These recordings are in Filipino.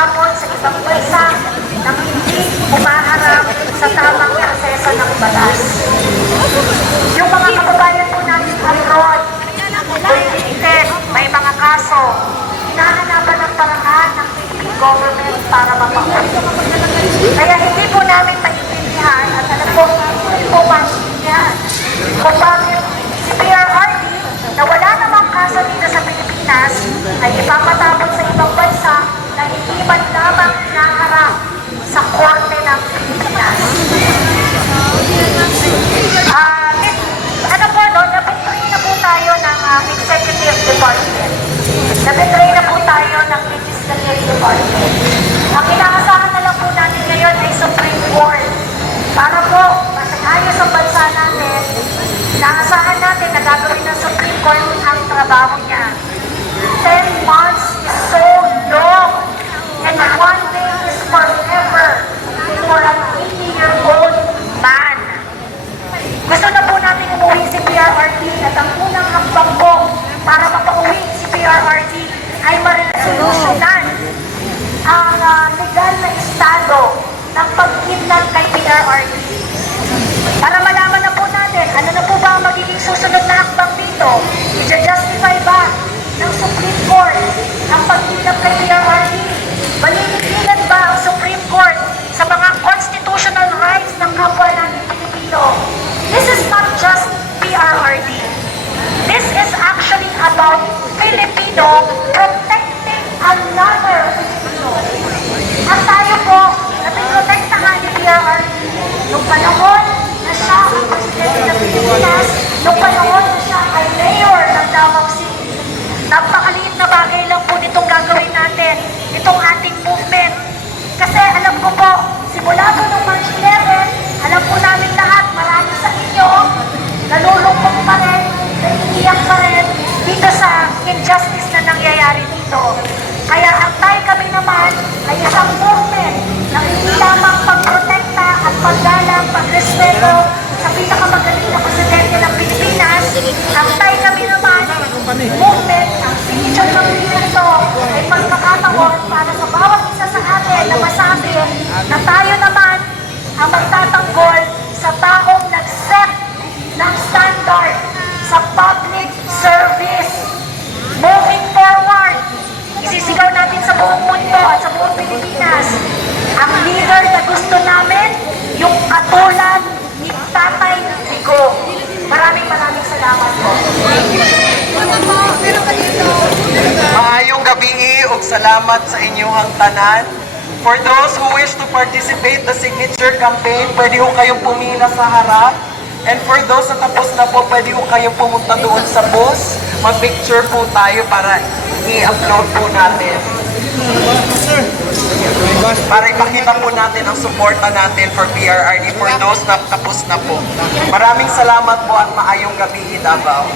ipapatapon sa ibang bansa nang hindi umaharap sa tamang proseso ng batas. Yung mga kababayan po natin abroad, convicted, may mga kaso, hinahanapan ng paraan ng Philippine government para mapauwi. Kaya hindi po namin maintindihan at alam po, hindi po maintindihan kung bakit si PRRD na wala namang kaso dito sa Pilipinas ay ipapatapon sa ibang bansa na hindi man lamang naharap sa korte ng Pilipinas. Ano po, no? Nabitray na po tayo ng Executive Department. Nabitray na po tayo ng Legislative Department. Ang inaasahan na lang po natin ngayon ay Supreme Court. Para po, masayayos ang bansa natin, inaasahan natin na gagawin ng Supreme Court ang trabaho niya. 10 months is so long, and one day is forever for an 80-year-old man. Gusto na po natin umuwi si PRRD at ang unang hakbang po para mapauwi si PRRD ay maresolusyonan ang legal na estado ng pagkidnap kay PRRD. Para malaman na po natin, ano na po ba ang magiging susunod na hakbang dito? I-justify ba ng Supreme Court ang pagkidnap kay PRRD? Maliligilan ba ang Supreme Court sa mga constitutional rights ng kapwa natin Pilipino? This is not just PRRD. This is actually about Filipino protecting another Filipino. At tayo po, napiprotektahan ni PRRD nung panahon na siya ang presidente ng Pilipinas, nung panahon na siya ay mayor ng Davao City. Napakaliit na bagay lang po nitong gagawin natin, itong ating movement. Kasi alam ko po, simula po nung March 11, alam po namin lahat, marami sa inyo, nalulungkot pa rin, naiiyak pa rin dito sa injustice na nangyayari dito. Kaya ang tayo kami naman ay isang movement na hindi lamang pagprotekta at paggalang, pagrespeto sa pinakamagaling na presidente ng Pilipinas. Ang tayo kami naman, movement, ang signature ng ito ay pagkakataon para sa bawat isa sa atin na masabi na tayo naman ang magtatanggol sa taong nag-set ng standard sa public service. Moving forward, isisigaw natin sa buong mundo at sa buong Pilipinas ang leader na gusto namin, yung katulad ni Tatay Digong. Maraming salamat po. Maayong gabi ug salamat sa inyong tanan. For those who wish to participate the signature campaign, pwede ho kayong pumila sa harap. And for those na tapos na po, pwede ho kayong pumunta doon sa bus. Mag-picture po tayo para i-upload po natin. Para ipakita po natin ang suporta natin for PRRD for those na tapos na po. Maraming salamat po at maayong gabi, Davao.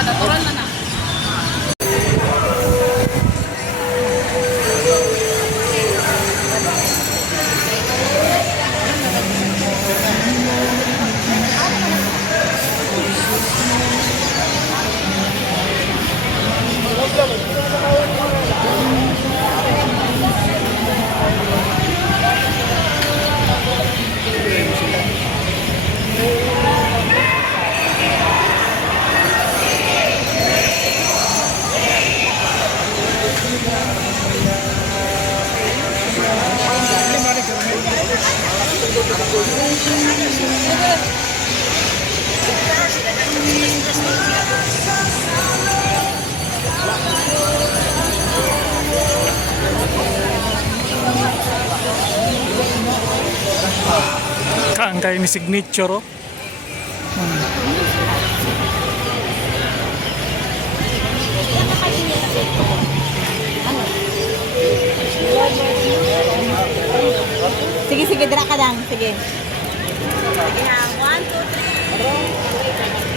Natural na na. Kaangkay ni signature oh. Sige, dira ka lang. Sige. Sige na. 1, 2, 3.